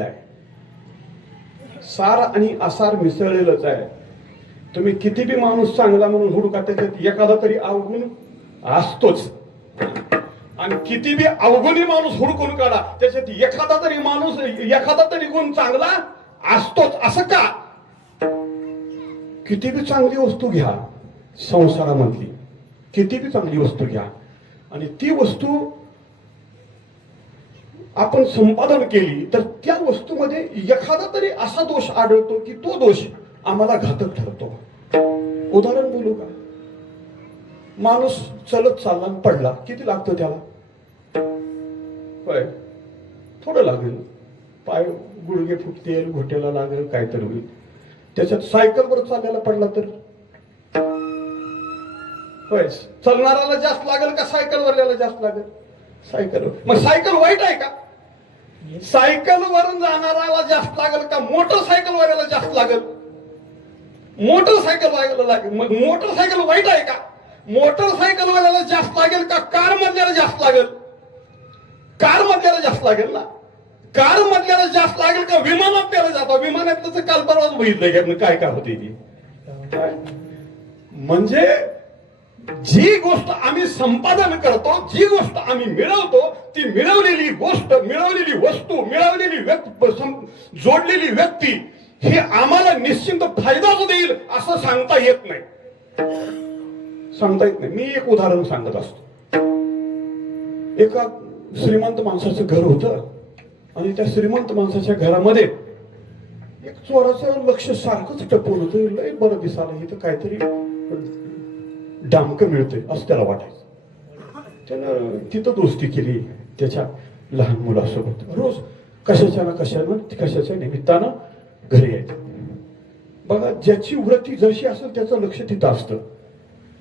झालेला आहे. सार आणि आसार मिसळलेलंच आहे. तुम्ही किती बी माणूस चांगला म्हणून हुडका, त्याच्यात एखादा तरी अवगुण असतोच. आणि किती बी अवगुणी माणूस हुडकून काढा, त्याच्यात एखादा तरी गुण चांगला असतोच. असं का? किती बी चांगली वस्तू घ्या संसारामधली, किती बी चांगली वस्तू घ्या, आणि ती वस्तू आपण संपादन केली तर त्या वस्तूमध्ये एखादा तरी असा दोष आढळतो की तो दोष आम्हाला घातक ठरतो. उदाहरण बोलू का? माणूस चलत चालला पडला, किती लागतं त्याला? होय, थोडं लागेल. पाय गुडघे फुटतील, घोट्याला लागेल, काहीतरी होईल. त्याच्यात सायकलवर चालायला पडला तर होय, चालणाऱ्याला जास्त लागेल का सायकलवरल्याला जास्त लागेल? सायकल. मग सायकल वाईट आहे का? सायकलवरून जाणाऱ्याला जास्त लागेल का मोटरसायकलवाल्याला जास्त लागेल? मोटरसायकल लागेल. मग मोटरसायकल वाईट आहे का? मोटरसायकलवाल्याला जास्त लागेल का कार मधल्याला जास्त लागेल? कार मधल्याला जास्त लागेल ना. कार मधल्याला जास्त लागेल का विमानात त्याला जातो? विमानातलं काल परवाच बघितलंय की काय काय होते ती. म्हणजे जी गोष्ट आम्ही संपादन करतो, जी गोष्ट आम्ही मिळवतो, ती मिळवलेली गोष्ट, मिळवलेली वस्तू, मिळवलेली जोडलेली व्यक्ती हे आम्हाला निश्चित फायदाच देईल असं सांगता येत नाही. सांगता येत नाही. मी एक उदाहरण सांगत असतो. एका श्रीमंत माणसाचं घर होतं आणि त्या श्रीमंत माणसाच्या घरामध्ये एक चोराचं लक्ष सारखंच टपून होतं. लय बरं दिसायला, इथं काहीतरी डामकं मिळतंय असं त्याला वाटायचं. त्यानं तिथं दोस्ती केली त्याच्या लहान मुलासोबत. रोज कशाच्या निमित्तानं घरी यायचं. बघा, ज्याची वृत्ती जशी असेल त्याचं लक्ष तिथं असतं.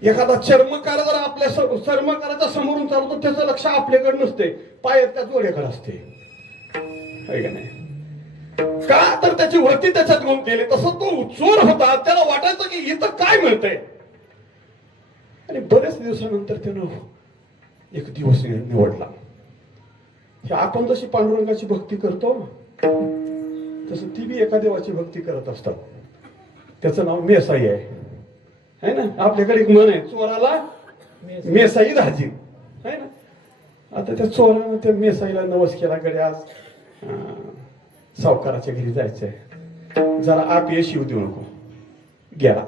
एखादा चर्मकार जर आपल्या चर्मकाराच्या समोरून चालतो, त्याचं लक्ष आपल्याकडे नसते, पायात त्या जोड्याकडे असते. आहे का नाही? का? तर त्याची वृत्ती त्याच्यात गुंत गेली. तसं तो चोर होता, त्याला वाटायचं की इथं काय मिळतंय. आणि बरेच दिवसानंतर त्यानं एक दिवस निवडला. हे आपण जशी पांडुरंगाची भक्ती करतो तसं ती बी एका देवाची भक्ती करत असतात. त्याचं नाव मेसाई आहे ना. आपल्याकडे एक म्हण आहे, चोराला मेसाई दाजी, आहे ना. आता त्या चोरानं त्या मेसाईला नवस केला, कडे आज सावकाराच्या घरी जायचंय, जरा आप ये शिव देऊ नको. गेला.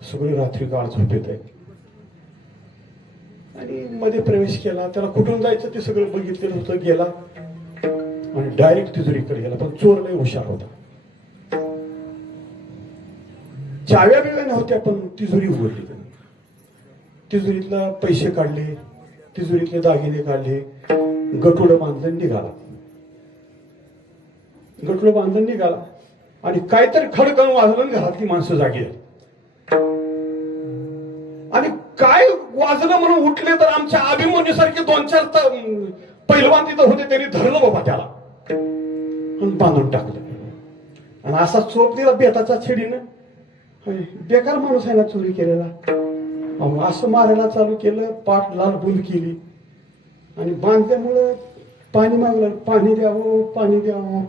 सगळी रात्री काळ झोपेत आहे आणि मध्ये प्रवेश केला. त्याला कुठून जायचं ते सगळं बघितलेलं होतं. गेला आणि डायरेक्ट तिजोरीकडे गेला. पण चोर लय हुशार होता. चाव्या बिव्या नव्हत्या, पण तिजोरी उघडली. तिजोरीतला पैसे काढले, तिजोरीतले दागिने काढले, गटोडं बांधलं निघाला. आणि काहीतरी खडकन वाजलं, घरातली माणसं जागी झाली. आणि काय वाजलं म्हणून उठले तर आमच्या अभिमन्यूसारखे 2-4 पैलवान तिथं होते. त्यांनी धरलं बाबा त्याला आणि बांधून टाकलं. आणि असा चोप दिला बेताचा छेडीनं. बेकार माणूस आहे ना चोरी केलेला. असं मारायला चालू केलं, पाठ लाल बुल केली. आणि बांधल्यामुळं पाणी मागलं, पाणी द्यावं.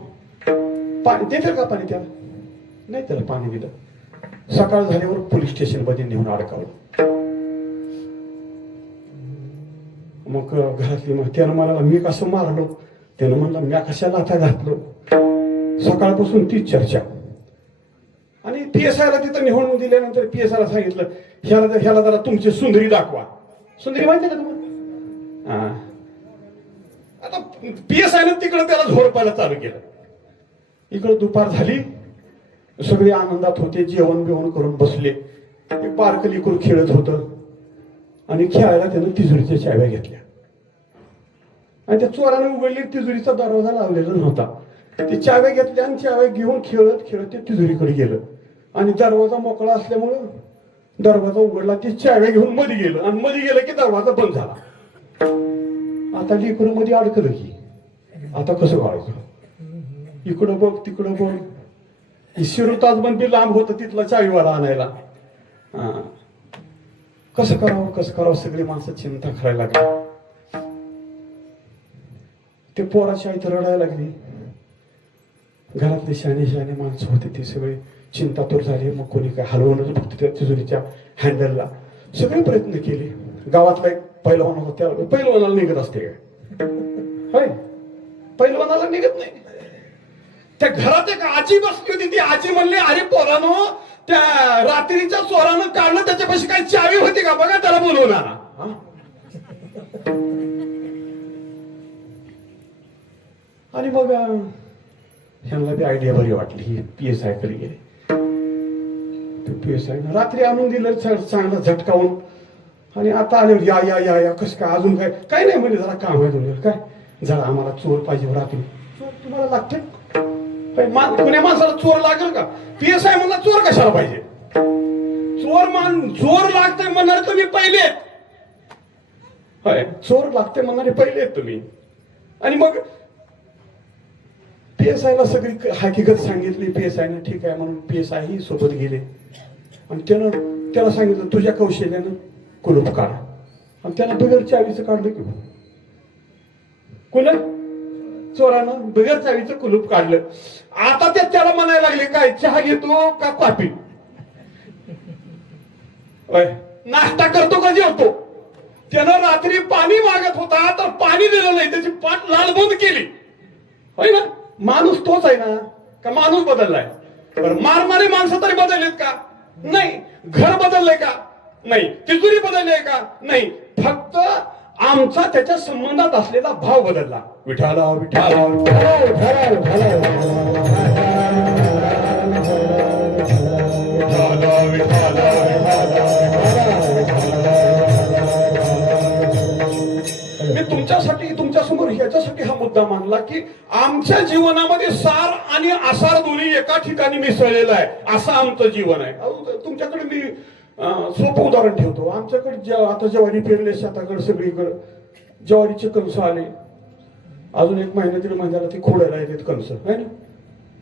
पाणी देतील का? पाणी त्याला नाही, त्याला पाणी दिलं. सकाळ झाल्यावर पोलीस स्टेशन मध्ये नेऊन अडकावलं. मग घरातली त्यानं मला, मी कसं मारलो? त्यानं म्हणलं, मी कशाला आता घातलो? सकाळपासून तीच चर्चा. आणि PSI तिथं निवडून दिल्यानंतर PSI सांगितलं, ह्याला जरा तुमची सुंदरी दाखवा. सुंदरी माहिती का तुम्हाला? आता PSI तिकडं त्याला झोडपायला चालू केलं. इकडं दुपार झाली, सगळे आनंदात होते, जेवण बिवण करून बसले. एक बारकली करून खेळत होतं आणि खेळायला त्यानं तिजोरीच्या चाव्या घेतल्या. आणि त्या चोरानं उघडली, तिजोरीचा दरवाजा लावलेला नव्हता. ते चाव्या घेतल्या आणि चाव्या घेऊन खेळत खेळत ते तिजोरीकडे गेलं. आणि दरवाजा मोकळा असल्यामुळं दरवाजा उघडला, ते चाव्या घेऊन मध्ये गेलं. आणि मध्ये गेलं की दरवाजा बंद झाला. आता लेकरं मध्ये अडकलं की आता कसं व्हायचं? इकडं बघ, तिकडं बघ. शिरू ताजबन बी लांब होतं तिथला चावीवाला आणायला. कसं करावं सगळी माणसं चिंता करायला लागली. ते पोराची आई तर रडायला लागली. घरातले शहाणे माणसं होते ते सगळे चिंतातूर झाले. मग कोणी काय हलवूनच बघते त्या तिजोरीच्या हँडलला. सगळे प्रयत्न केले. गावातला एक पहिलवान होता, त्या पहिलवानाला निघत असते काय होय, पहिलवानाला निघत नाही. त्या घरात एक आजी बसली होती. ती आजी म्हणली, अरे पोरानो, त्या रात्रीच्या चोरानं काढलं, त्याच्यापाशी काही चावी होती का बघा, त्याला बोलवणार. आणि मग ह्यांना बी आयडिया बरी वाटली. ही PSI कडे गेले. PSI रात्री आणून दिलं चांगला झटकावून. आणि आता आले, या या या या कसं काय, अजून काय, काही नाही म्हणजे जरा काम आहे तुमचं, काय जरा आम्हाला चोर पाहिजे रात्री. चोर तुम्हाला लागते, कुण्या माणसाला चोर लागेल का? PSI म्हणला चोर कशाला पाहिजे, चोर लागते म्हणणारे तुम्ही पहिले, होय चोर लागते म्हणणारे पहिले तुम्ही. आणि मग PSI ला सगळी हकीकत सांगितली. PSI ने ठीक आहे म्हणून PSI ही सोबत गेले. आणि त्याला सांगितलं, तुझ्या कौशल्यानं कुलूप काढ. आणि त्याला बिगर चावीचं काढलं की कुलूप, चोरानं बिगर चावीचं कुलूप काढलं. आता ते त्याला म्हणायला लागले, काय चहा घेतो का कॉफी, नाश्ता करतो का जेवतो. त्यानं रात्री पाणी मागत होता तर पाणी दिलं नाही, त्याची पाठ लालबंद केली. होय ना, माणूस तोच आहे ना का माणूस बदललाय? बरं, मारणारी माणसं तरी बदललेत का? नाही. घर बदललंय का? नाही. तिजोरी बदलली का? नाही. फक्त आमचा त्याच्या संबंधात असलेला भाव बदलला. विठाला विठाला मी तुमच्यासाठी, तुमच्या समोर ह्याच्यासाठी हा मुद्दा मांडला की आमच्या जीवनामध्ये सार आणि आसार दोन्ही एका ठिकाणी मिसळलेला आहे. असं आमचं जीवन आहे. तुमच्याकडे मी सोपं उदाहरण ठेवतो. आमच्याकडे आता ज्वारी पेरले शेताकडे, सगळीकडे ज्वारीचे कणस आले. अजून 1 महिना 1.5 महिन्याला ती खोडायला येते कणस, है ना,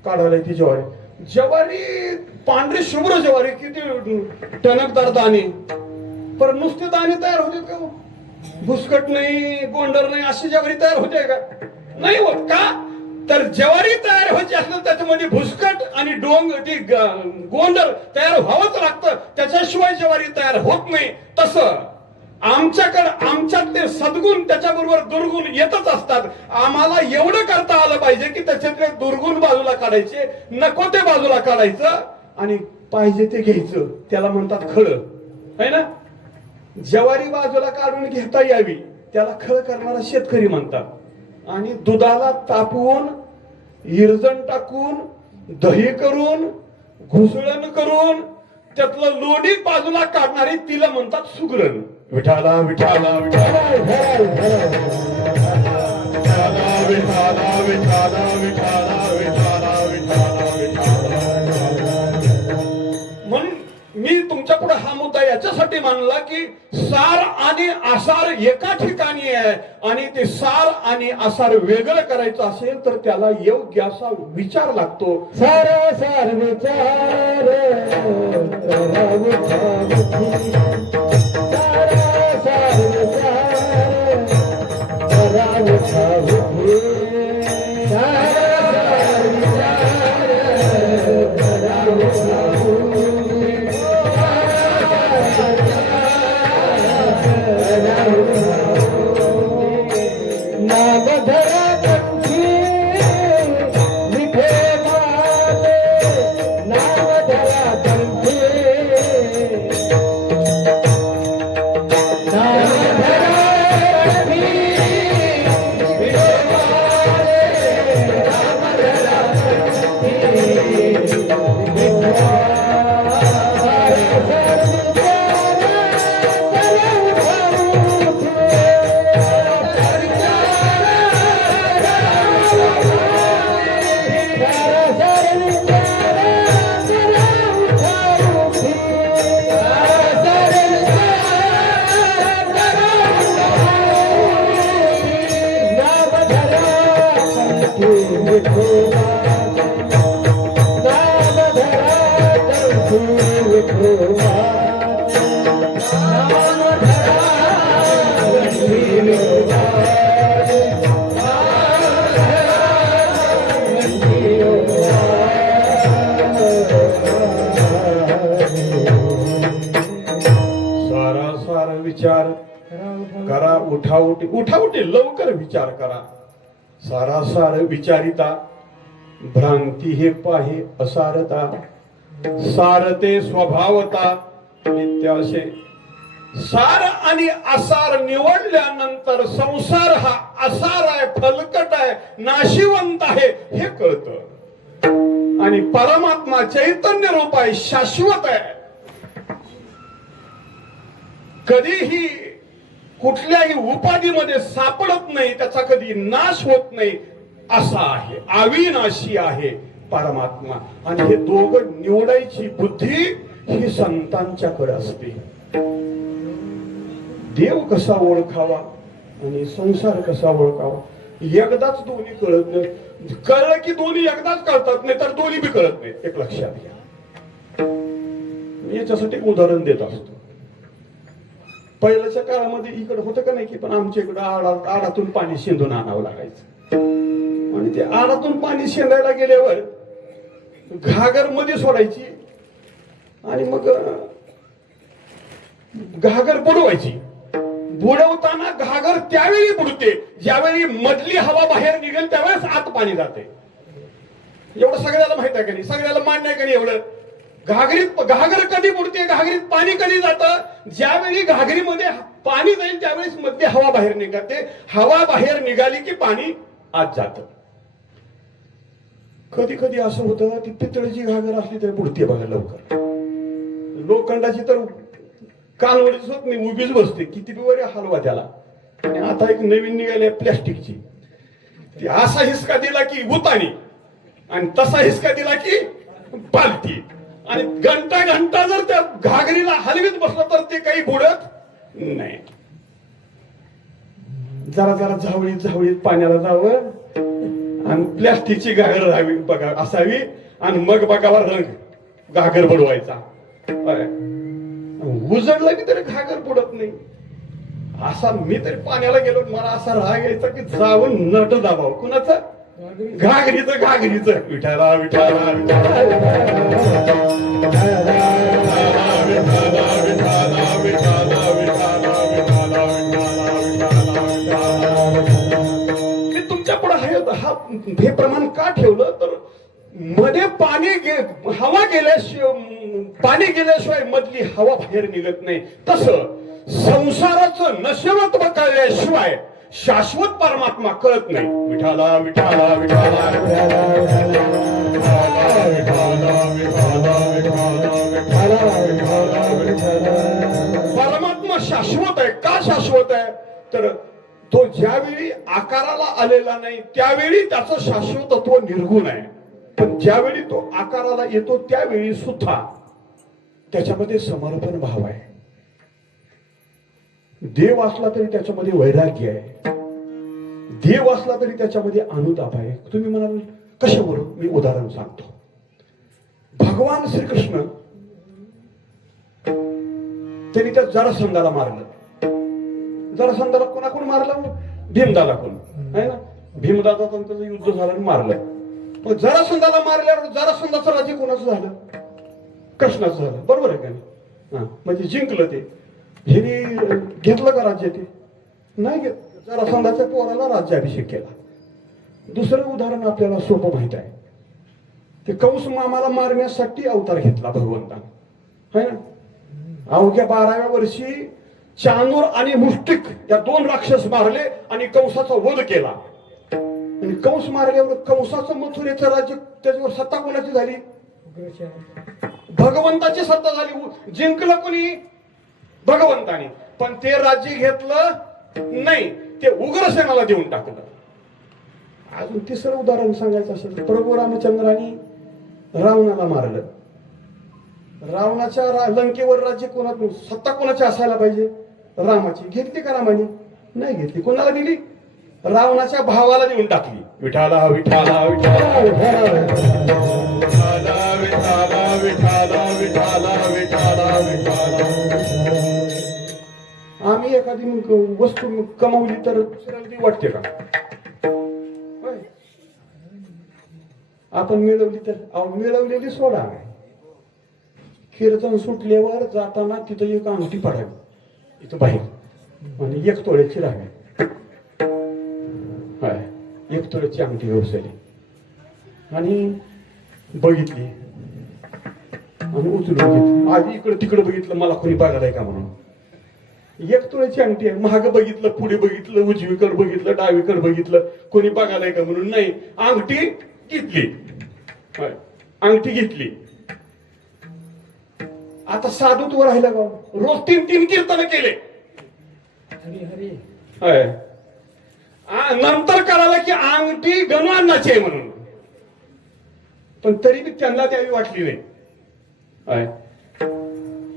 काढायला येते ज्वारी पांढरी शुभ्र ज्वारी, किती टणकदार दाणे. पण नुसते दाणे तयार होते का? भुसकट नाही, गोंडर नाही, अशी ज्वारी तयार होते का? नाही होत. का तर ज्वारी तयार व्हायची असेल त्याच्यामध्ये भुसकट आणि गोंडर तयार व्हावंच लागतं, त्याच्याशिवाय ज्वारी तयार होत नाही. तसं आमच्यात ते सद्गुण त्याच्याबरोबर दुर्गुण येतच असतात. आम्हाला एवढं करता आलं पाहिजे की त्याच्यातले दुर्गुण बाजूला काढायचे, नको ते बाजूला काढायचं आणि पाहिजे ते घ्यायचं. त्याला म्हणतात खळं, है ना. ज्वारी बाजूला काढून घेता यावी त्याला खळ करणारा शेतकरी म्हणतात. आणि दुधाला तापवून, इरजण टाकून, दही करून, घुसळण करून त्यातलं लोणी बाजूला काढणारी तिला म्हणतात सुगरण. विठाला विठाला विठाला विठाला विठाला विठाला विठाला विठाला विठाला. म्हणून मी तुमच्या पुढे हा मुद्दा याच्यासाठी मांडला की सार आणि आसार एका ठिकाणी आहे आणि ते सार आणि आसार वेगळं करायचं असेल तर त्याला योग्य असा विचार लागतो. सार सार विचार उठाउटी उठाउटी लवकर विचार करा. सारासार विचारिता भ्रांती हे पाहे असारता. सारते स्वभावता नित्य असे. सार आणि आसार निवडल्यानंतर संसार हा आसार आहे, फलकट आहे, नाशिवंत आहे हे कळतं. आणि परमात्मा चैतन्य रूप आहे, शाश्वत आहे. कधीही कुठल्याही उपाधीमध्ये सापडत नाही, त्याचा कधी नाश होत नाही, असा आहे, अविनाशी आहे परमात्मा. आणि हे दोघं निवडायची बुद्धी ही संतांच्याकडे असते. देव कसा ओळखावा आणि संसार कसा ओळखावा एकदाच दोन्ही कळत नाही. कळलं की दोन्ही एकदाच कळतात, नाही तर दोन्ही बी कळत नाही. एक लक्षात घ्या. मी याच्यासाठी एक उदाहरण देत असतो. पहिल्याच्या काळामध्ये इकडे होतं का नाही की पण आमच्या इकडं आडातून पाणी शेंदून आणावं लागायचं. आणि ते आडातून पाणी शेंदायला गेल्यावर घागर मध्ये सोडायची आणि मग घागर बुडवायची. बुडवताना घागर त्यावेळी बुडते ज्यावेळी मधली हवा बाहेर निघेल, त्यावेळेस आत पाणी जाते. एवढं सगळ्याला माहित आहे का नाही? सगळ्याला मान्य आहे का नाही? एवढं घागर कधी बुडते, घागरीत पाणी कधी जातं? ज्यावेळी घागरीमध्ये पाणी जाईल त्यावेळेस मधली हवा बाहेर निघते. हवा बाहेर निघाली की पाणी आत जात. कधी कधी असं होतं ती पितळेची घागर असली तरी बुडते बघा लवकर. लोखंडाची तर कालवडीच होत नाही, उभीच बसते. किती बरे हलवा त्याला. आणि आता एक नवीन निघाली प्लॅस्टिकची. ती असा हिसका दिला की उतानी आणि तसा हिसका दिला की पालती. आणि घंटा घंटा जर त्या घागरीला हलवीत बसलं तर ते काही बुडत नाही. जरा जरा झावळीत झावळीत पाण्याला जावं आणि प्लॅस्टिकची घागर राहावी बघा असावी. आणि मग बघावा रंग घागर बुडवायचा. उजडला की तरी घागर बुडत नाही. असा मी तरी पाण्याला गेलो, मला असा राग यायचा की जावं नट दाबाव. कुणाचं? घागरीचं. विठाला विठाला मी तुमच्या पुढे हे प्रमाण का ठेवलं तर मध्ये हवा गेल्याशिवाय पाणी गेल्याशिवाय मधली हवा बाहेर निघत नाही. तसं संसाराचं नशवत्व कळल्याशिवाय शाश्वत परमात्मा कळत नाही. विठाला विठाला विठाला परमात्मा शाश्वत आहे. का शाश्वत आहे? तर तो ज्यावेळी आकाराला आलेला नाही त्यावेळी त्याचं शाश्वतत्व निर्गुण आहे. पण ज्यावेळी तो आकाराला येतो त्यावेळी सुद्धा त्याच्यामध्ये समर्पण भाव आहे. देव असला तरी त्याच्यामध्ये वैराग्य आहे. देव असला तरी त्याच्यामध्ये अनुताप आहे. तुम्ही म्हणाल कशावरून? मी उदाहरण सांगतो. भगवान श्रीकृष्ण त्यांनी त्या जरासंधाला मारलं. जरासंधाला कोणाकोण मारलं? भीमदादाकडून आहे ना. भीमदादाचं त्याचं युद्ध झालं आणि मारलं. मग जरासंधाला मारल्यावर जरासंधाचं राज्य कोणाचं झालं? कृष्णाचं झालं. बरोबर आहे का नाही? म्हणजे जिंकलं ते. हे घेतलं का राज्य? ते नाही घेत. जरासंधाच्या पोराला राज्याभिषेक केला. दुसरं उदाहरण आपल्याला सोपं माहित आहे. ते कंस मामाला मारण्यासाठी अवतार घेतला भगवंतानं है ना. अवघ्या 12व्या वर्षी चाणूर आणि मुष्टिक या 2 राक्षस मारले आणि कंसाचा वध केला. आणि कंस मारल्यावर कंसाचं मथुरेचं राज्य त्याच्यावर सत्ता कोणाची झाली? भगवंताची सत्ता झाली. जिंकलं कोणी? भगवंतानी. पण ते राज्य घेतलं नाही, ते उग्रसेनाला देऊन टाकलं. अजून तिसरं उदाहरण सांगायचं असेल तर प्रभू रामचंद्रांनी रावणाला मारलं. रावणाच्या लंकेवर राज्य कोणाचं, सत्ता कोणाची असायला पाहिजे? रामाची. घेतली का रामाने? नाही घेतली. कोणाला दिली? रावणाच्या भावाला देऊन टाकली. विठाला विठाला विठाला आम्ही एखादी वस्तू कमावली तर दुसऱ्याला ती वाटते का? आपण मिळवली तर मिळवलेली सोडा. कीर्तन सुटल्यावर जाताना तिथं एक अंगठी पडावी इथं बाहेर आणि 1 तोळ्याची राहावी. एक तोळ्याची अंगठी व्यवसायली आणि बघितली आणि उचलून घेतली. आधी इकडे तिकडे बघितलं, मला कोणी बघायला का म्हणून. एक तोळ्याची अंगठी आहे, महाग बघितलं, पुढे बघितलं, उजवीकडे बघितलं, डावीकडे बघितलं, कोणी बघायला का म्हणून नाही, अंगठी घेतली. अंगठी घेतली. आता साधुत्व राहिला का? रोज 3 कीर्तन केले. होय. नंतर कळालं की अंगठी गणवांनाची आहे म्हणून, पण तरी बी त्यांना त्यावी वाटली नाही. होय.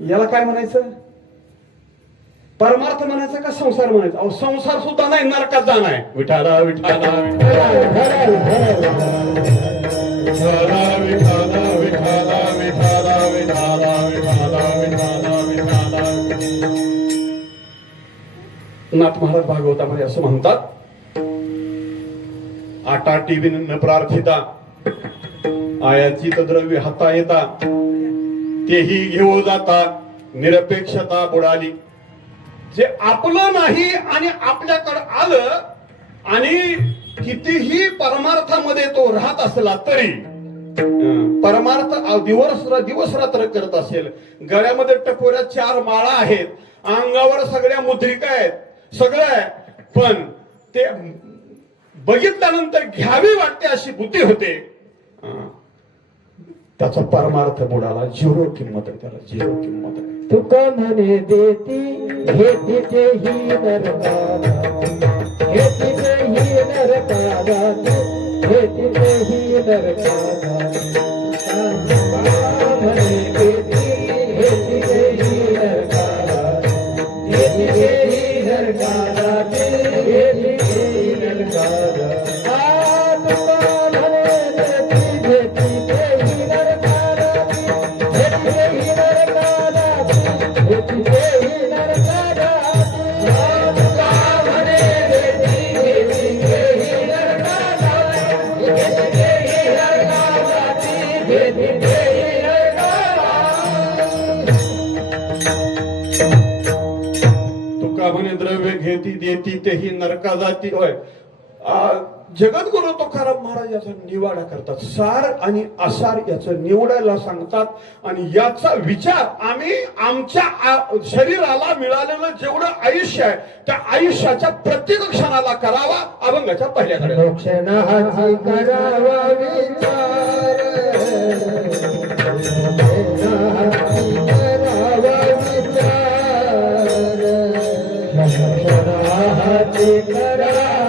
याला काय म्हणायचं? परमार्थ म्हणायचा का संसार म्हणायचा? अहो संसार सुद्धा नाही, नरकात जाणार आहे. विठाला विठाला विठाला विठाला विठाला विठाला विठाला विठाला विठाला विठाला. नाथ महाराज भागवतामध्ये असं म्हणतात, आटाटी विन न प्रार्थिता आयाची द्रव्य हाता येता तेही घेऊ जाता निरपेक्षता बुडाली. जे आपलं नाही आणि आपल्याकडे आलं आणि कितीही परमार्थामध्ये तो राहत असला तरी परमार्थ दिवस रात्र करत असेल, गळ्यामध्ये टकोऱ्या 4 माळा आहेत, अंगावर सगळ्या मुद्रिका आहेत, सगळं आहे, पण ते बघितल्यानंतर घ्यावी वाटते अशी बुद्धी होते, त्याचा परमार्थ बुडाला. झिरो किंमत आहे त्याला, झिरो किंमत आहे. तुका म्हणे देती घेती तेही नरकाला, घेती तेही नरकाला, घेती तेही नरकाला. तुका म्हणे देती घेती तेही नरकाला, घेती तेही नरकाला, घेती तेही नरकाला. तुका म्हणे देती घेती तेही नरकाला, घेती तेही नरकाला. तुका म्हणे द्रव्य घेती देती तेही नरका जाती. होय. जगद्गुरु तुकाराम महाराज याचा निवाडा करतात, सार आणि असार याचं निवडायला सांगतात आणि याचा विचार आम्ही आमच्या शरीराला मिळालेलं जेवढं आयुष्य आहे त्या आयुष्याच्या प्रत्येक क्षणाला करावा. अभंगाच्या पहिल्याकडे क्षणाची करावा विचार, क्षणाची करावा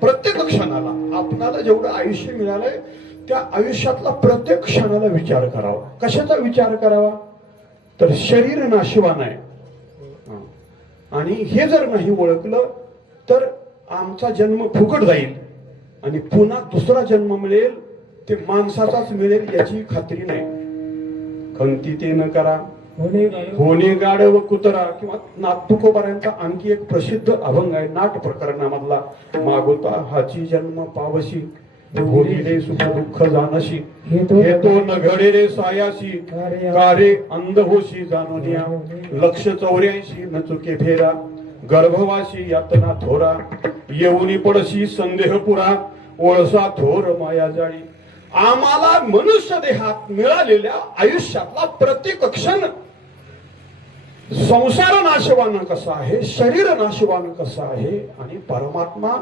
प्रत्येक क्षणाला आपणाला जेवढं आयुष्य मिळालंय त्या आयुष्यातला प्रत्येक क्षणाला विचार करावा. कशाचा विचार करावा? तर शरीर नाशिवान आहे आणि हे जर नाही ओळखलं तर आमचा जन्म फुकट जाईल आणि पुन्हा दुसरा जन्म मिळेल ते माणसाचाच मिळेल याची खात्री नाही. खंती ते न करा होणे गाड व कुतरा. किंवा नाथतुकोबारायांचा आणखी एक प्रसिद्ध अभंग आहे नाट प्रकरणामधला, मागोता हाची जन्म पावशी होली रे सुख दुःख जाणशी, हे तो न घडे रे सायाशी, कारे अंध होशी जाणून या, लक्ष 84 न चुके फेरा, गर्भवासी यातना थोरा, येऊनी पडशी संदेह पुरा, ओळसा थोर माया जाळी. आम्हाला मनुष्य देहात मिळालेल्या आयुष्यातला प्रत्येक क्षण संसार नाशवान कसा आहे, शरीर नाशवान कसं आहे आणि परमात्मा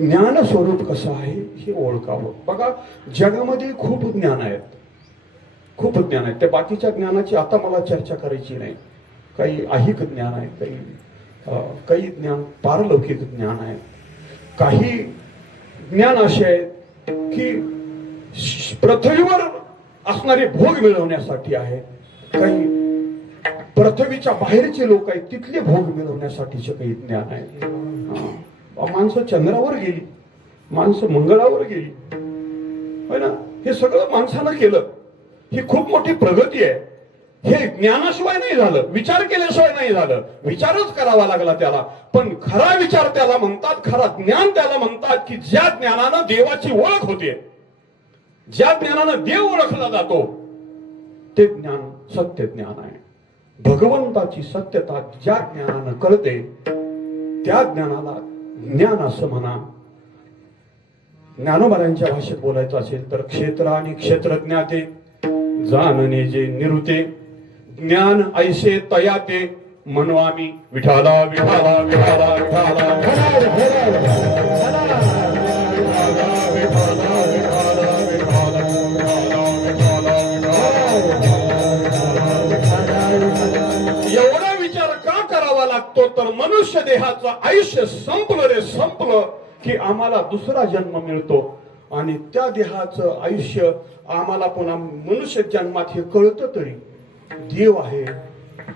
ज्ञान स्वरूप कसं आहे हे ओळखावं. बघा, जगामध्ये खूप ज्ञान आहेत, खूप ज्ञान आहे. त्या बाकीच्या ज्ञानाची आता मला चर्चा करायची नाही. काही ऐहिक ज्ञान आहे, काही ज्ञान पारलौकिक ज्ञान आहे, काही ज्ञान असे आहेत की पृथ्वीवर असणारे भोग मिळवण्यासाठी आहे, काही पृथ्वीच्या बाहेरचे लोक आहेत तिथले भोग मिळवण्यासाठीचे काही ज्ञान आहे. माणसं चंद्रावर गेली, माणसं मंगळावर गेली, होय ना. हे सगळं माणसानं केलं. ही खूप मोठी प्रगती आहे. हे ज्ञानाशिवाय नाही झालं, विचार केल्याशिवाय नाही झालं. विचारच करावा लागला त्याला. पण खरा विचार त्याला म्हणतात, खरा ज्ञान त्याला म्हणतात की ज्या ज्ञानानं देवाची ओळख होते, ज्या ज्ञानानं देव ओळखला जातो ते ज्ञान सत्य ज्ञान आहे. भगवंताची सत्यता ज्या ज्ञानानं कळते त्या ज्ञानाला ज्ञान असं म्हणा. ज्ञानोबारांच्या भाषेत बोलायचं असेल तर क्षेत्र आणि क्षेत्रज्ञाते जाणणे जे निरुते, ज्ञान ऐसे तयाते म्हणू आम्ही विठाला विठाला विठाला विठाला. एवढा विचार का करावा लागतो तर मनुष्य देहाचं आयुष्य संपलं रे, संपलं की आम्हाला दुसरा जन्म मिळतो आणि त्या देहाचं आयुष्य आम्हाला पुन्हा मनुष्य जन्मात हे कळतं तरी देव आहे,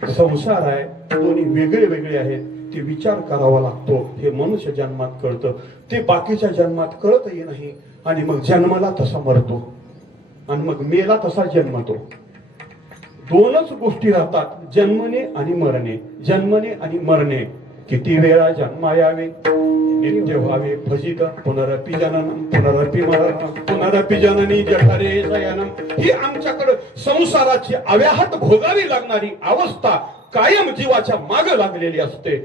संसार आहे, दोन्ही वेगळे वेगळे आहेत. ते विचार करावा लागतो. हे मनुष्य जन्मात कळतं, ते बाकीच्या जन्मात कळतही नाही. आणि मग जन्माला तसा मरतो आणि मग मेला तसा जन्मतो. दोनच गोष्टी राहतात, जन्मणे आणि मरणे. जन्मणे आणि मरणे. किती वेळा जन्मायावे, नित्य व्हावे फजित, पुनरपि जननम पुनरपि मरणम पुनरपि जननी जठरे शयनम. ही आमच्याकडे संसाराची अव्याहत भोगावी लागणारी अवस्था कायम जीवाच्या माग लागलेली असते.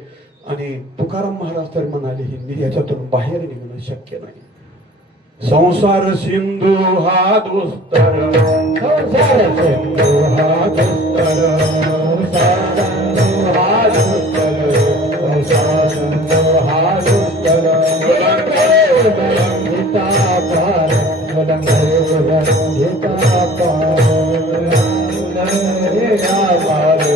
आणि तुकाराम महाराज तर म्हणाले ही याच्यातून बाहेर निघणं शक्य नाही. संसार सिंधू हा दुस्तर, संसार सिंधू हा दुस्तर, संसार सिंधू हा दुस्तर, संसार सिंधू हा दुस्तर. उलंघिता पार, उलंघिता पार, उलंघिता पार.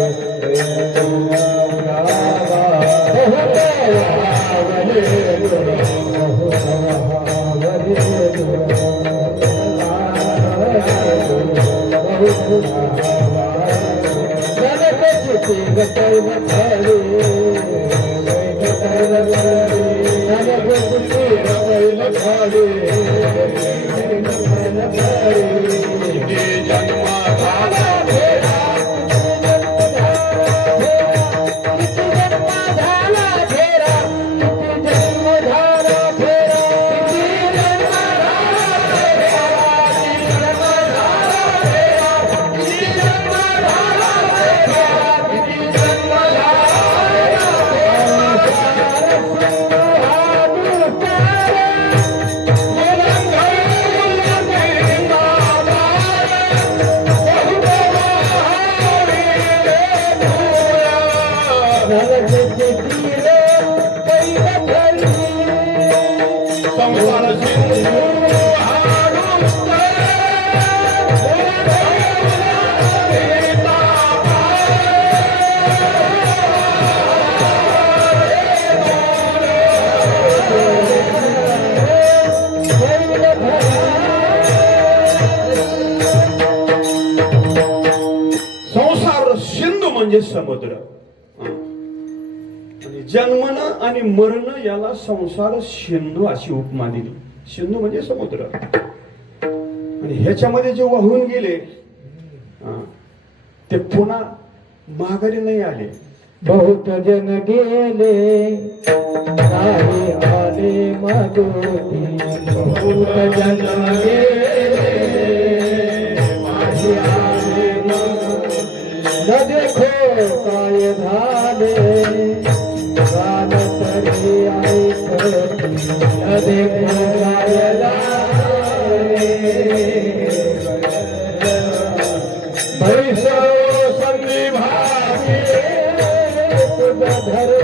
म्हणजे समुद्र. जन्मणं आणि मरणं याला संसार सिंधू अशी उपमा दिली. सिंधू म्हणजे समुद्र. आणि ह्याच्यामध्ये जे वाहून गेले ते पुन्हा माघारी नाही आले. बहुत जन गेले नाही आले मागोती, बहुत जन गेले नाही आले मागोती. न देखो काय झाले न देखो कायला भैसो संधी भावी तुझ धरो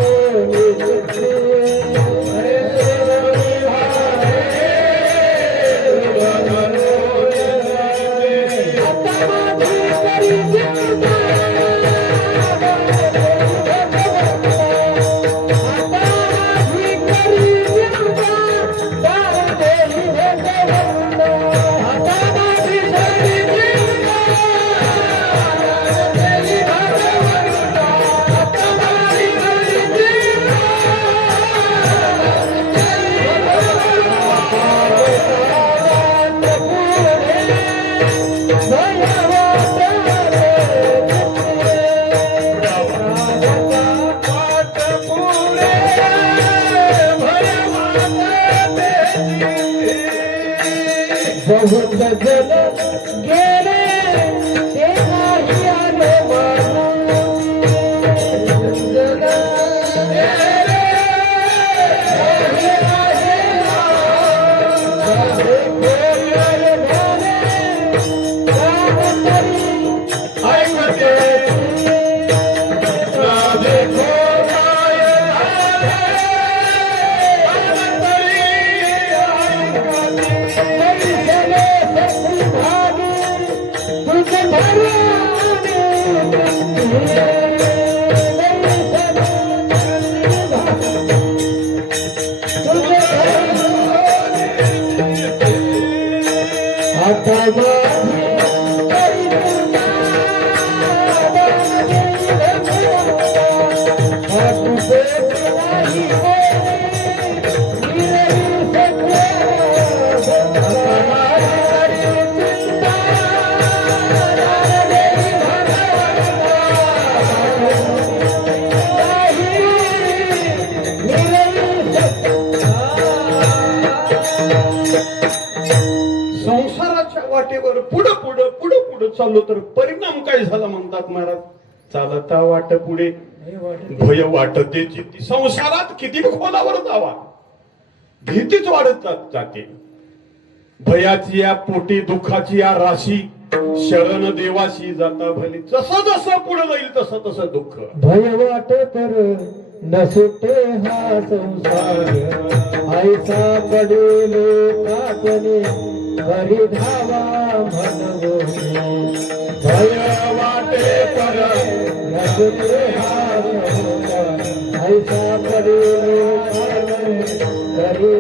बहुत जन गेले ते नाही आले मानून जन गेले संसाराच्या वाटेवर पुढं पुढं पुढं पुढं चाललो तर परिणाम काय झाला म्हणतात महाराज. चालता वाट पुढे भय वाटते चित्ती. संसारात किती खोलावर जावा भीतीच वाढत जाते. भयाची या पोटी दुःखाची या राशी शरण देवाशी जाता भले. जसं जसं पुढे जाईल तसं तसं दुःख. भय वाट तर न सुटे हा संसार ऐसा पडेले काकणे हरी धावा म्हणवोनी. भय वाटे पर न सुटे हा संसार ऐसा पडेले काकणे हरी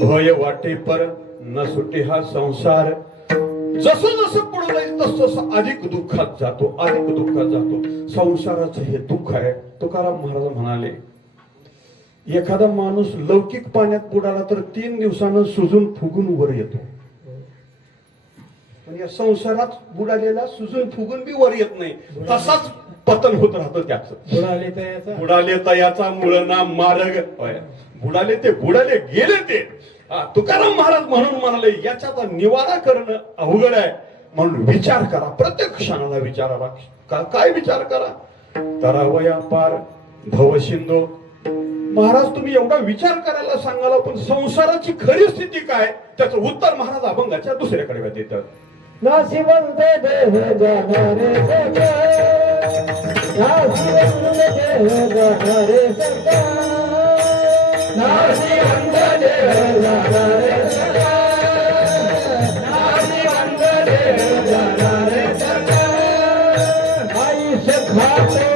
भय वाटे पर न सुटे हा संसार. जसं जसं पुढे जाईल तसं तसं अधिक दुःखात जातो अधिक दुःखात जातो. संसाराचं हे दुःख आहे. तुकाराम महाराज म्हणाले एखादा माणूस लौकिक पाण्यात बुडाला तर 3 दिवसानं सुजून फुगून वर येतो. पण या संसारात बुडालेला सुजून फुगून बी वर येत नाही. तसाच पतन होत राहतं त्याचं. बुडाले तयाचा मुळ ना मार्ग. बुडाले ते बुडाले गेले ते. तुकाराम महाराज म्हणून म्हणाले याच्याचा निवारा करणं अवघड आहे. म्हणून विचार करा. प्रत्येक क्षणाला विचारावा. काय विचार करा. तरावया पार भवशिंदो. महाराज तुम्ही एवढा विचार करायला सांगाल पण संसाराची खरी स्थिती काय त्याचं उत्तर महाराज अभंगाच्या दुसऱ्याकडे देतात. नाशिवंत देह जाणारे सखा नाशिवंत देह जाणारे सखा नाशिवंत देह जाणारे सखा नाशिवंत देह जाणारे सखा आयुष्य खातो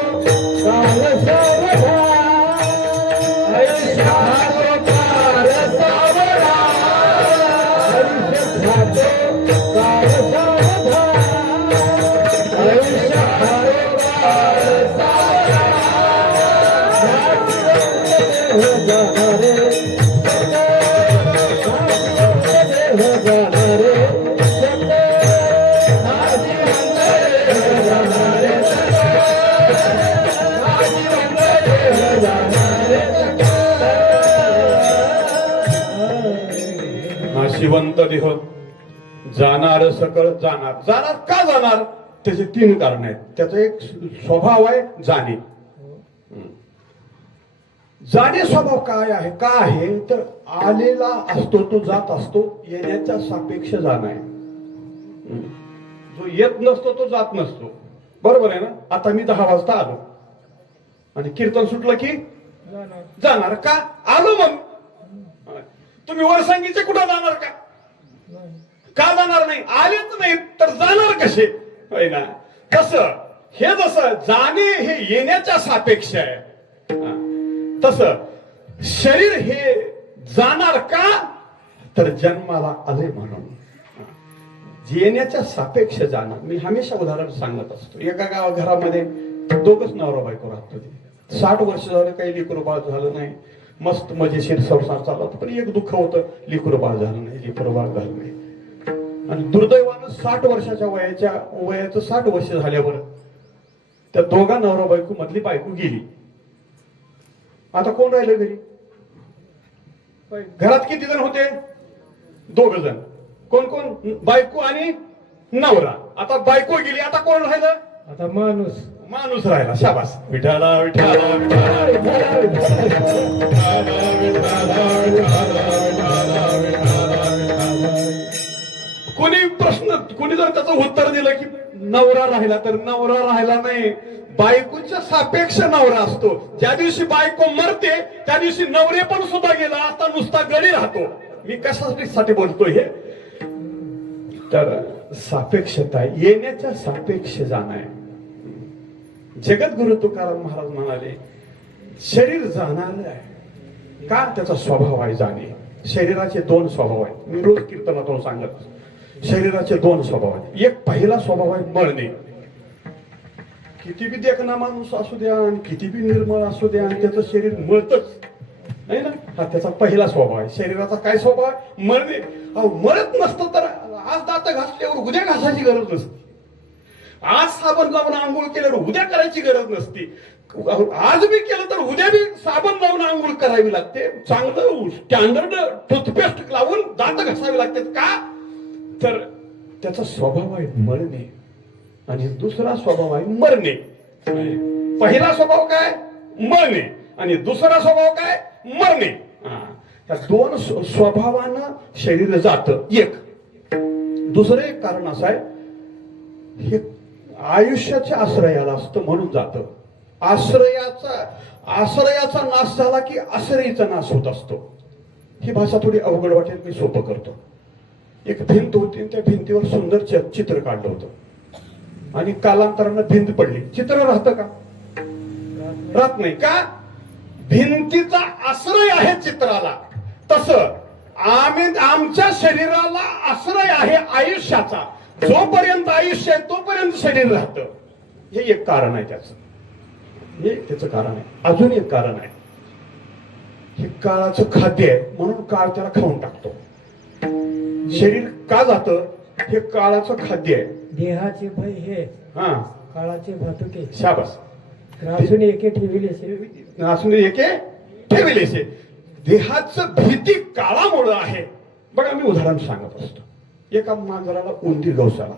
काल सावधा आयुष्य खातो काल सावधा आयुष्य खातो काल सावधा आयुष्य खातो काल सावधा नाशिवंत देह जाणारे सखा नाशिवंत देह जाणारे सखा नाशिवंत देह जाणारे सखा नाशिवंत देह जाणार सकळ जाणार. जाणार का जाणार त्याचे 3 कारण आहेत. त्याचा एक स्वभाव आहे जाणे. जाणे स्वभाव काय आहे, का आहे तर आलेला असतो तो जात असतो, येण्याच्या सापेक्ष जाणं आहे. जो येत नसतो तो जात नसतो. बरोबर आहे ना. आता मी 10 वाजता आलो आणि कीर्तन सुटलं की जाणार का आलो. मग तुम्ही वरसंगीचे कुठं जाणार का, का जाणार नाही, आलेच नाही तर जाणार कसे, होय ना. तसं हे जसं जाणे हे येण्याच्या सापेक्ष आहे, तसं शरीर हे जाणार का तर जन्माला आले म्हणून. येण्याच्या सापेक्ष जाणार. मी हमेशा उदाहरण सांगत असतो. एका घरामध्ये 2च नवरा बायको राहत होते. 60 वर्ष झालं, काही लेकरू बाळ झालं नाही, मस्त मजेशीर संसार चालला होता. पण एक दुःख होतं, लेकरू बाळ झालं नाही, लेकरू बाळ झालं नाही. आणि दुर्दैवानं 60 वर्षाच्या वयाचं 60 वर्ष झाल्यावर त्या दोघा नवरा बायको मधली बायको गेली. आता कोण राहिलं घरी? घरात किती जण होते? 2 जण. कोण कोण? बायको आणि नवरा. आता बायको गेली, आता कोण राहिलं? आता माणूस राहिला. शाबास. विठाला विठाला कोणी जर त्याचं उत्तर दिलं की नवरा राहिला, तर नवरा राहिला नाही, बायकोच्या सापेक्ष नवरा असतो. ज्या दिवशी बायको मरते त्या दिवशी नवरे पण सुद्धा गेला, आता नुसता गडी राहतो. मी कशासाठी बोलतोय हे तर सापेक्षता, येण्याच्या सापेक्ष जाणं आहे. जगद्गुरु तुकाराम महाराज म्हणाले शरीर जाणार आहे का, त्याचा स्वभाव आहे जाणे. शरीराचे 2 स्वभाव आहेत. मी रोज कीर्तनातून सांगत असतो. शरीराचे 2 स्वभाव आहेत. एक पहिला स्वभाव आहे मरणे. किती बी देखना माणूस असू द्या आणि किती बी निर्मळ असू द्या आणि त्याचं शरीर मळतच नाही ना, हा त्याचा पहिला स्वभाव आहे. शरीराचा काय स्वभाव आहे? मरणे. मरत नसतं तर आज दात घासल्यावर उद्या घासायची गरज नसते. आज साबण लावून आंघोळ केल्यावर उद्या करायची गरज नसते. आज बी केलं तर उद्या बी साबण लावून आंघोळ करावी लागते. चांगलं स्टँडर्ड टूथपेस्ट लावून दात घासावे लागतात. का तर त्याचा स्वभाव आहे मरणे आणि दुसरा स्वभाव आहे मरणे. पहिला स्वभाव काय? मरणे. आणि दुसरा स्वभाव काय? मरणे. त्या 2 स्वभावानं शरीर जातं. एक दुसरं एक कारण असं आहे, हे आयुष्याच्या आश्रयाला असतं म्हणून जातं. आश्रयाचा नाश झाला की आश्रयीचा नाश होत असतो. ही भाषा थोडी अवघड वाटेल, मी सोपं करतो. एक भिंत होती, त्या भिंतीवर सुंदर चित्र काढलं होतं आणि कालांतरानं भिंत पडली. चित्र राहतं का? राहत नाही. का? भिंतीचा आश्रय आहे चित्राला. तसं आमच्या शरीराला आश्रय आहे आयुष्याचा. जोपर्यंत आयुष्य आहे तोपर्यंत शरीर राहतं. हे एक कारण आहे त्याचं. हे त्याचं कारण आहे. अजून एक कारण आहे, हे काळाचं खाद्य आहे म्हणून काळ त्याला खाऊन टाकतो. शरीर का जातं? हे काळाचं खाद्य आहे. देहाचे भय हे हा काळाचे भातुके. शाबास. रासून एके ठेविलेसे. देहाचं भीती काळामुळं आहे. बघा मी उदाहरण सांगत असतो. एका मांजराला उंदीर गवसाला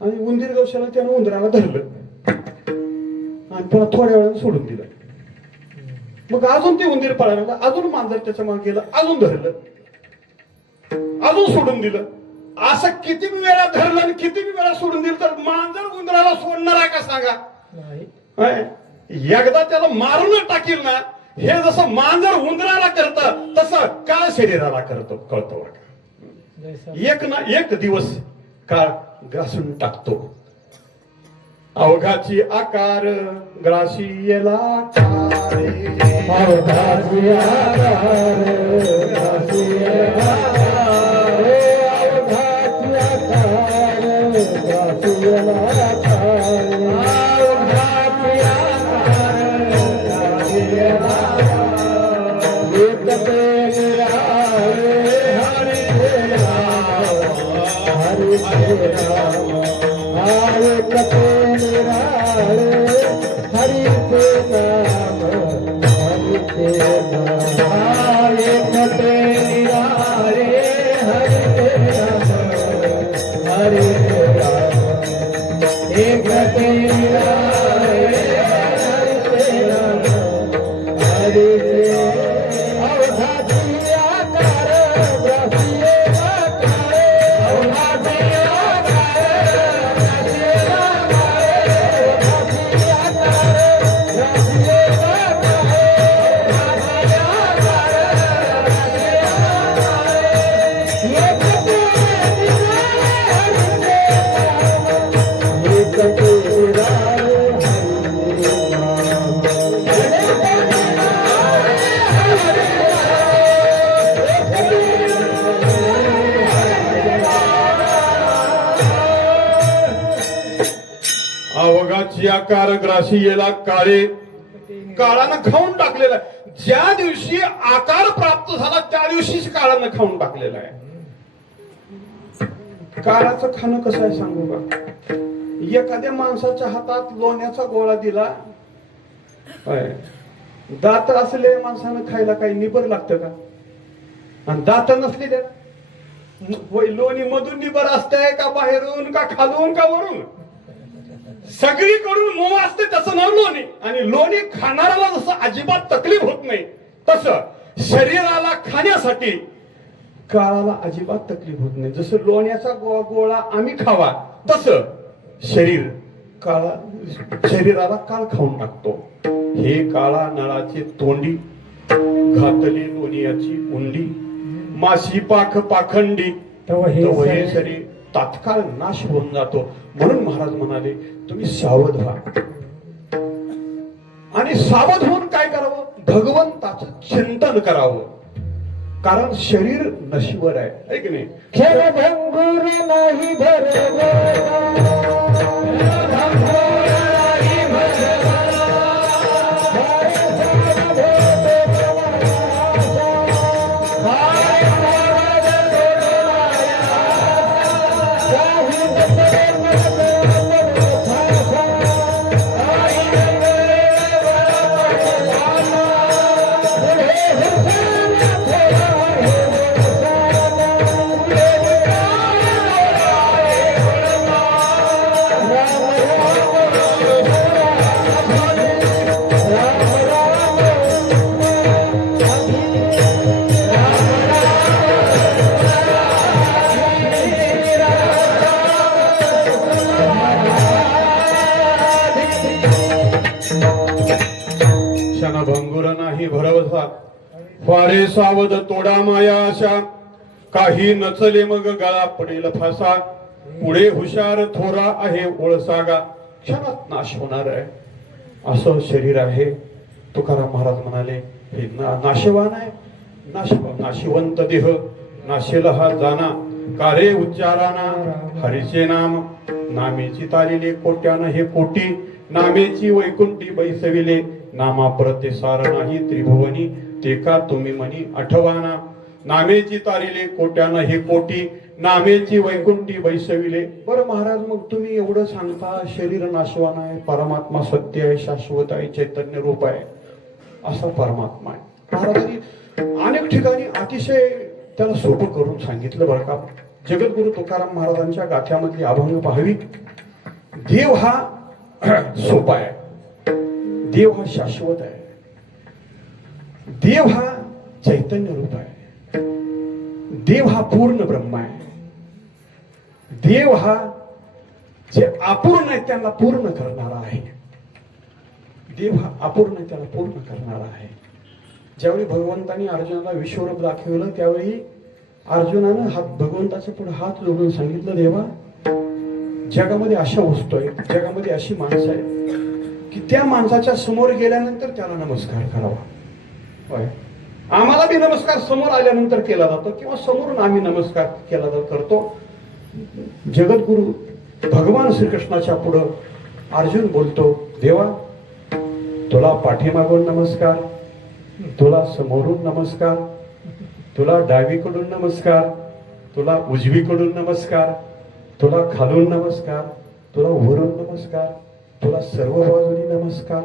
आणि उंदीर गवसाला त्यानं उंदराला धरलं आणि त्याला थोड्या वेळानं सोडून दिलं. मग अजून ते उंदीर पळायला, अजून मांजर त्याच्या मागे गेलं, अजून धरलं, अजून सोडून दिलं. असं किती वेळा धरलं आणि किती वेळा सोडून दिलं तर मांजर उंदराला सोडणार आहे का सांगा? एकदा त्याला मारून टाकील ना. हे जसं मांजर उंदराला करतं तसं काळ शरीराला करतो. कळतो एक ना एक दिवस काळ ग्रासून टाकतो. अवघाची आकार ग्रासीयला अवघाची आकार ग्रासीयला हरि आकार ग्रासियेला काळे, काळानं खाऊन टाकलेला आहे. ज्या दिवशी आकार प्राप्त झाला त्या दिवशीच काळानं खाऊन टाकलेला आहे. काळाचं खाणं कसं आहे सांगू का? एखाद्या माणसाच्या हातात लोण्याचा गोळा दिला, होय, दात असलेल्या माणसानं खायला काही निबर लागतं का? आणि दात नसलेल्या होय, लोणी मधून निबर असतंय का बाहेरून का खालून का वरून? सगळीकडून मऊ असते तसं ना लोणी. आणि लोणी खाणाऱ्याला जसं अजिबात तकलीफ होत नाही तसं शरीराला खाण्यासाठी काळाला अजिबात तकलीफ होत नाही. जसं लोण्याचा गोळा आम्ही खावा तसं शरीराला काळ खाऊन टाकतो. हे काळा नळाची तोंडी, घातली लोणियाची उंडी, माशी पाख पाखंडी, तव हे तव हे सरी- सरी तात्काळ नाश होऊन जातो. म्हणून महाराज म्हणाले तुम्ही सावध व्हा. आणि सावध होऊन काय करावं? भगवंताचं चिंतन करावं. कारण शरीर नश्वर आहे की नाही? क्षणभंगुर नाही क्षणभंगुर नाही भरवसा, फारे सावध तोडा माया आशा, काही नचले मग गळा पडेल फासा, पुढे हुशार थोरा आहे ओळसागा, क्षणात नाश होणार आहे असं शरीर आहे. तुकाराम महाराज म्हणाले हे नाशवान आहे, नाशिवंत देह नाशेल हा जाना, कारे उच्चाराना हरीचे नाम, नामेची तारिले कोट्यानं हे कोटी, नामेची वैकुंठी बैसविले, नामा प्रते सार नाही त्रिभुवनी, ते का तुम्ही मनी आठवाना, नामेची तारिले कोट्यानं हे कोटी, नामेची वैकुंठी बैसविले. बरं महाराज, मग तुम्ही एवढं सांगता शरीर नाशवान आहे, परमात्मा सत्य आहे, शाश्वत आहे, चैतन्य रूप आहे, असा परमात्मा आहे. महाराजांनी अनेक ठिकाणी अतिशय त्याला सोपं करून सांगितलं बरं का. जगद्गुरु तुकाराम महाराजांच्या गाथ्यामधली अभंग पाहावी. देव हा सोपा आहे, देव हा शाश्वत आहे, देव हा चैतन्य रूप आहे, देव हा पूर्ण ब्रह्म आहे, देव हा जे अपूर्ण आहे त्यांना पूर्ण करणारा आहे, देव हा अपूर्ण आहे त्याला पूर्ण करणारा आहे. ज्यावेळी भगवंतांनी अर्जुनाला विश्वरूप दाखवलं त्यावेळी अर्जुनानं भगवंताच्या पुढे हात जोडून सांगितलं, देवा जगामध्ये अशा वस्तू आहेत, जगामध्ये अशी माणसं आहेत की त्या माणसाच्या समोर गेल्यानंतर त्याला नमस्कार करावा. होय, आम्हाला बी नमस्कार समोर आल्यानंतर केला जातो किंवा समोरून आम्ही नमस्कार केला करतो. जगद्गुरु भगवान श्रीकृष्णाच्या पुढं अर्जुन बोलतो, देवा तुला पाठीमागून नमस्कार, तुला समोरून नमस्कार, तुला डावीकडून नमस्कार, तुला उजवीकडून नमस्कार, तुला खालून नमस्कार, तुला वरून नमस्कार, तुला सर्व बाजूनी नमस्कार.